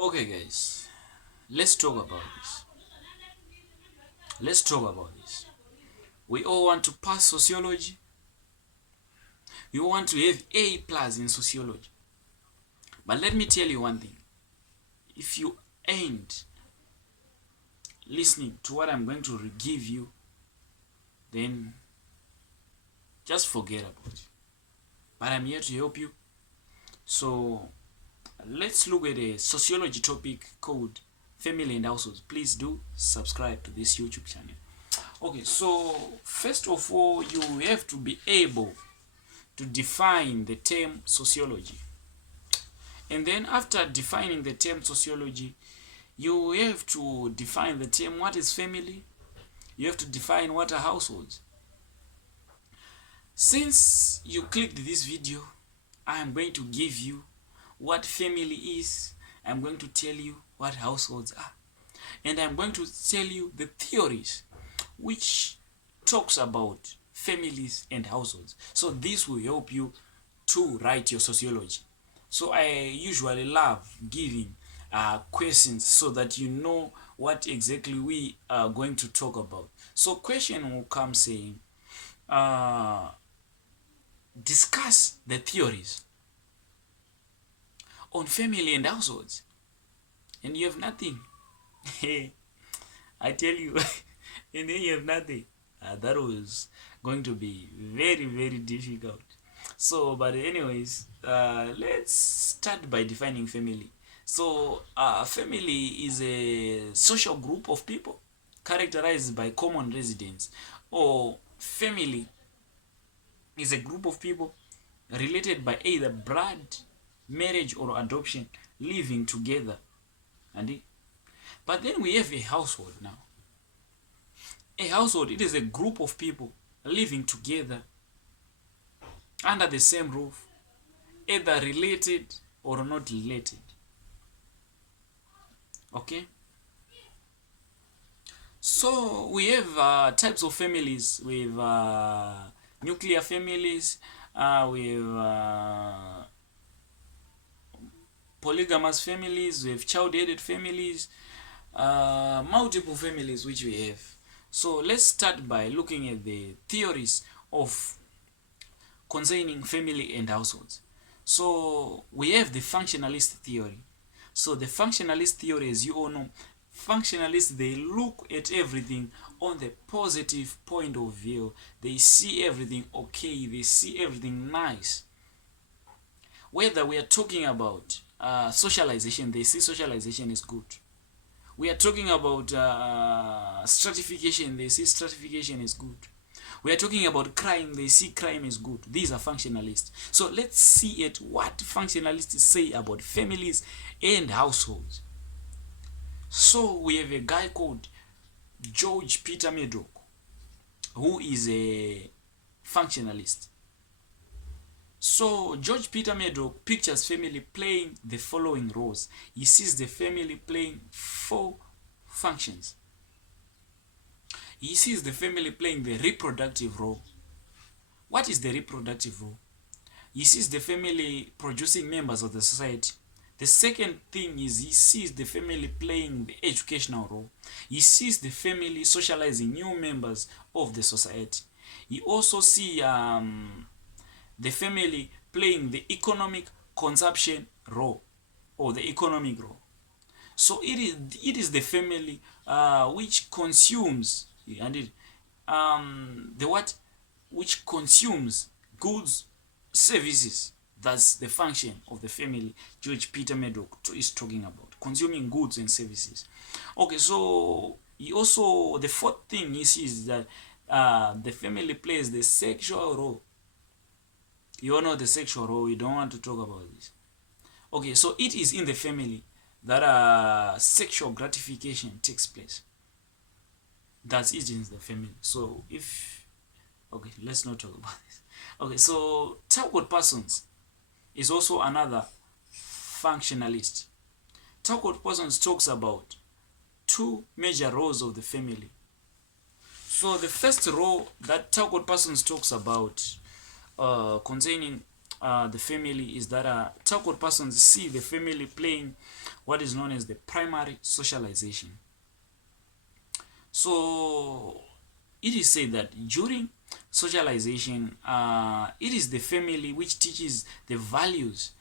Okay, guys, let's talk about this. Let's talk about this. We all want to pass sociology. We want to have A plus in sociology. But let me tell you one thing. If you ain't listening to what I'm going to give you, then just forget about it. But I'm here to help you. So let's look at a sociology topic called family and households. Please do subscribe to this YouTube channel. Okay, so first of all, you have to be able to define the term sociology. And then after defining the term sociology, you have to define the term what is family. You have to define what are households. Since you clicked this video, I am going to give you what family is. I'm going to tell you what households are. And I'm going to tell you the theories which talks about families and households. So this will help you to write your sociology. So I usually love giving questions so that you know what exactly we are going to talk about. So question will come saying, discuss the theories on family and households. And you have nothing. I tell you, and then you have nothing. That was going to be very, very difficult. So, but anyways, let's start by defining family. So, family is a social group of people characterized by common residence, or family is a group of people related by either blood, marriage, or adoption, living together. But then we have a household now. A household, it is a group of people living together under the same roof, either related or not related. Okay? So we have types of families. We have nuclear families, we have polygamous families, we have child-headed families, multiple families which we have. So let's start by looking at the theories of concerning family and households. So we have the functionalist theory. So the functionalist theory, as you all know, functionalists, they look at everything on the positive point of view. They see everything okay, they see everything nice. Whether we are talking about socialization, they see socialization is good. We are talking about stratification, they see stratification is good. We are talking about crime, they see crime is good. These are functionalists. So let's see at what functionalists say about families and households. So we have a guy called George Peter Meadow, who is a functionalist. So George Peter Meadow pictures family playing the following roles. He sees the family playing 4 functions. He sees the family playing the reproductive role. What is the reproductive role? He sees the family producing members of the society. The second thing is he sees the family playing the educational role. He sees the family socializing new members of the society. He also sees the family playing the economic consumption role, or the economic role. So it is the family which consumes, and the what which consumes goods, services. That's the function of the family George Peter Meadow is talking about, consuming goods and services. Okay, so he also, the fourth thing he sees that the family plays the sexual role. You all know the sexual role, we don't want to talk about this. Okay, so it is in the family that sexual gratification takes place. That's it in the family. So if, okay, let's not talk about this. Okay, so Talcott Parsons is also another functionalist. Talcott Parsons talks about 2 major roles of the family. So the first role that Talcott Parsons talks about concerning the family is that Taugot persons see the family playing what is known as the primary socialization. So it is said that during socialization, it is the family which teaches the values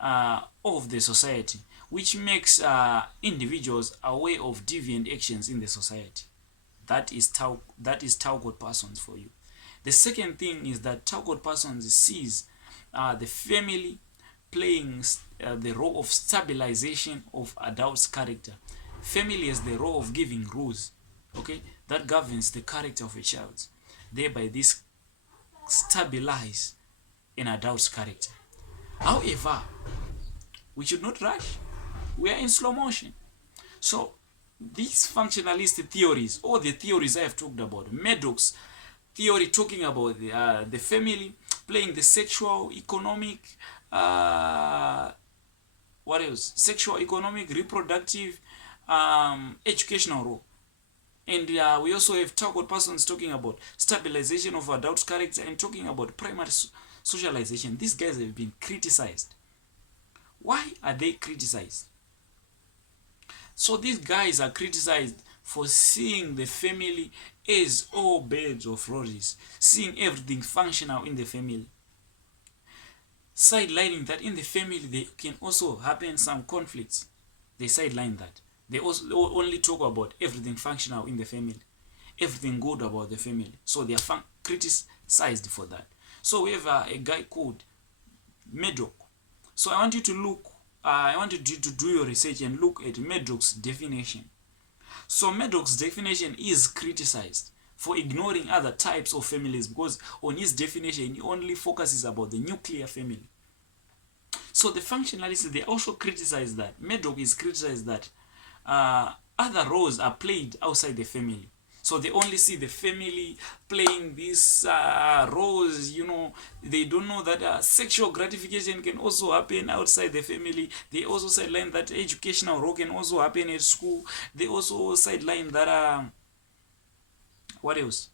of the society, which makes individuals aware of deviant actions in the society. Taugot persons for you. The second thing is that Taugot persons sees the family playing the role of stabilization of adults' character. Family has the role of giving rules, okay, that governs the character of a child. Thereby, this stabilize an adult's character. However, we should not rush. We are in slow motion. So these functionalist theories, or the theories I have talked about, Maddox theory talking about the family playing the sexual, economic, what else? Sexual, economic, reproductive, educational role. And we also have Taugot persons talking about stabilization of adult character and talking about primary socialization. These guys have been criticized. Why are they criticized? So these guys are criticized for seeing the family as all beds of roses, seeing everything functional in the family, sidelining that in the family there can also happen some conflicts. They sideline that. They also only talk about everything functional in the family, everything good about the family. So they are criticized for that. So we have a guy called Medoc. So I want you to look, I want you to do your research and look at Medoc's definition. So Medoc's definition is criticized for ignoring other types of families, because on his definition he only focuses about the nuclear family. So the functionalists, they also criticize that. Medoc is criticized that other roles are played outside the family. So they only see the family playing these roles, you know. They don't know that sexual gratification can also happen outside the family. They also sideline that educational role can also happen at school. They also sideline that, what else?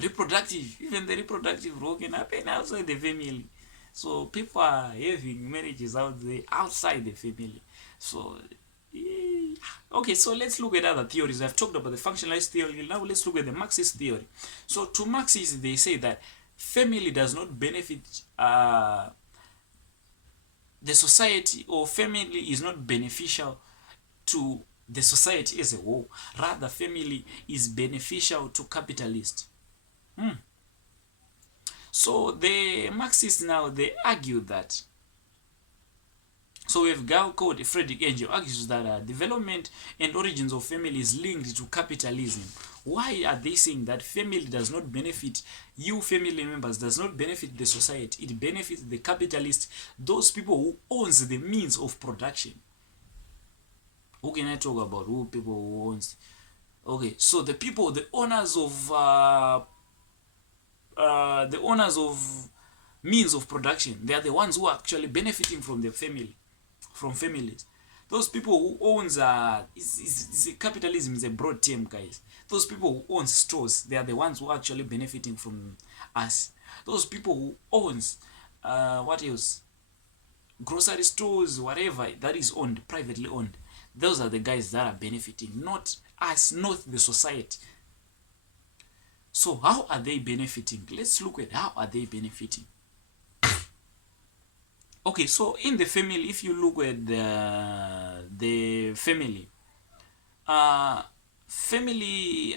Reproductive, even the reproductive role can happen outside the family. So people are having marriages out there outside the family. So okay, so let's look at other theories. I've talked about the functionalist theory. Now let's look at the Marxist theory. So to Marxists, they say that family does not benefit the society, or family is not beneficial to the society as a whole. Rather, family is beneficial to capitalists. So the Marxists now, they argue that. So we have a guy called Friedrich Engel argues that development and origins of family is linked to capitalism. Why are they saying that family does not benefit you, family members, does not benefit the society? It benefits the capitalists, those people who owns the means of production. Who can I talk about? Who people who owns? Okay, so the people, the owners of means of production, they are the ones who are actually benefiting from their family, from families. Those people who owns capitalism is a broad term, guys. Those people who own stores, they are the ones who are actually benefiting from us. Those people who owns what else? Grocery stores, whatever that is owned, privately owned, those are the guys that are benefiting, not us, not the society. So how are they benefiting? Let's look at how are they benefiting. Okay, so in the family, if you look at the family, family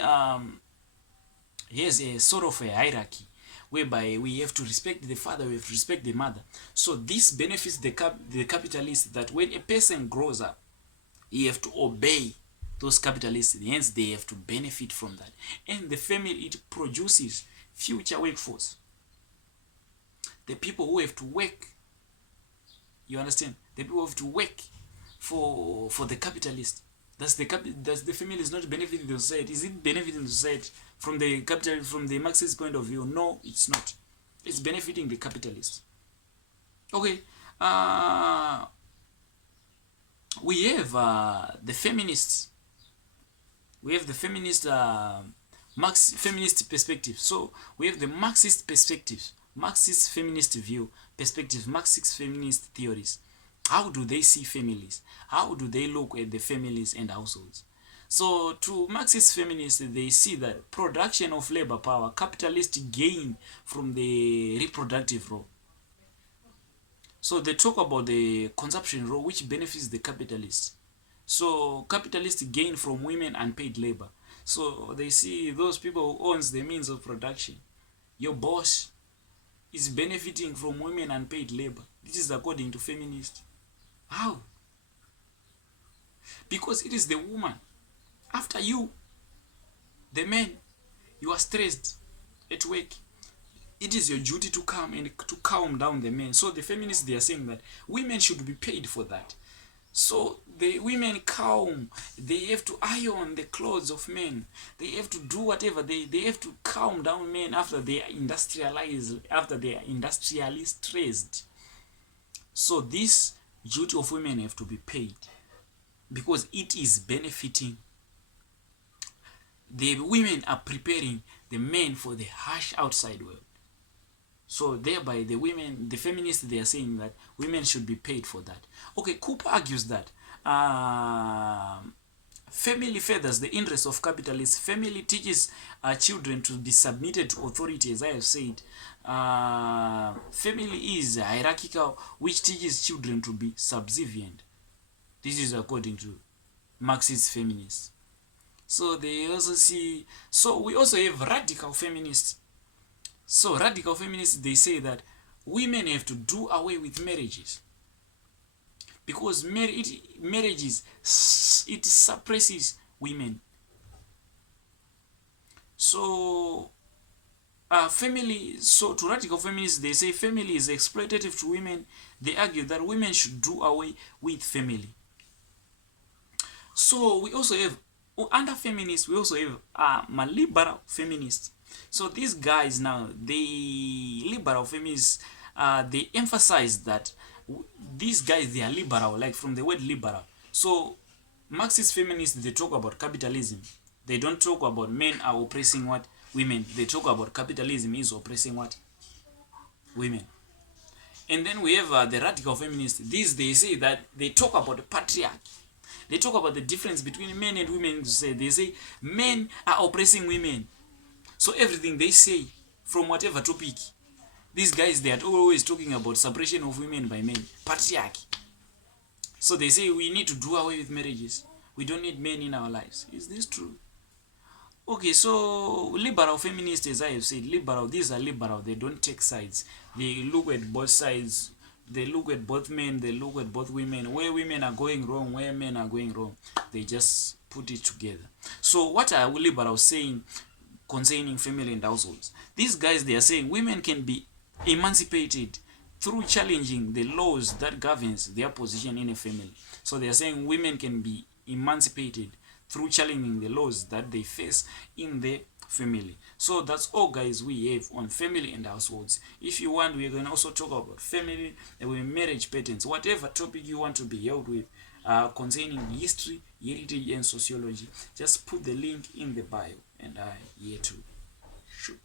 has a sort of a hierarchy whereby we have to respect the father, we have to respect the mother. So this benefits the capitalists, that when a person grows up, he have to obey those capitalists, hence they have to benefit from that. And the family, it produces future workforce. The people who have to work, you understand? The people who have to work for the capitalist. That's the family is not benefiting the society. Is it benefiting the society from the capital, from the Marxist point of view? No, it's not. It's benefiting the capitalist. Okay. We have the feminists. We have the feminist feminist perspective. So we have the Marxist perspectives. Marxist feminist view, perspective, Marxist feminist theories. How do they see families? How do they look at the families and households? So to Marxist feminists, they see that production of labor power, capitalist gain from the reproductive role. So they talk about the consumption role which benefits the capitalists. So capitalists gain from women unpaid labor. So they see those people who owns the means of production. Your boss is benefiting from women unpaid labor. This is according to feminists. How? Because it is the woman. After you, the man, you are stressed at work. It is your duty to come and to calm down the men. So the feminists, they are saying that women should be paid for that. So the women calm, they have to iron the clothes of men. They have to do whatever. They have to calm down men after they are industrialized, after they are industrially stressed. So this duty of women have to be paid because it is benefiting. The women are preparing the men for the harsh outside world. So thereby the women, the feminists, they are saying that women should be paid for that. Okay, Cooper argues that family furthers the interests of capitalists. Family teaches children to be submitted to authority, as I have said. Family is hierarchical, which teaches children to be subservient. This is according to Marxist feminists. So they also see, so we also have radical feminists. So radical feminists, they say that women have to do away with marriages because marriages, it suppresses women. So so to radical feminists, they say family is exploitative to women. They argue that women should do away with family. So we also have, under feminists, we also have liberal feminists. So these guys now, the liberal feminists, they emphasize that these guys, they are liberal, like from the word liberal. So Marxist feminists, they talk about capitalism. They don't talk about men are oppressing what? Women. They talk about capitalism is oppressing what? Women. And then we have the radical feminists. These, they say that they talk about the patriarchy. They talk about the difference between men and women. They say men are oppressing women. So everything they say from whatever topic, these guys, they are always talking about suppression of women by men, patriarchy. So they say we need to do away with marriages. We don't need men in our lives. Is this true? Okay, so liberal feminists, as I have said, liberal, these are liberal. They don't take sides. They look at both sides. They look at both men. They look at both women. Where women are going wrong, where men are going wrong, they just put it together. So what are liberals saying concerning family and households? These guys, they are saying women can be emancipated through challenging the laws that governs their position in a family. So they are saying women can be emancipated through challenging the laws that they face in the family. So that's all, guys, we have on family and households. If you want, we can also talk about family and marriage patterns, whatever topic you want to be held with concerning history, heritage, and sociology. Just put the link in the bio, and I here to shoot.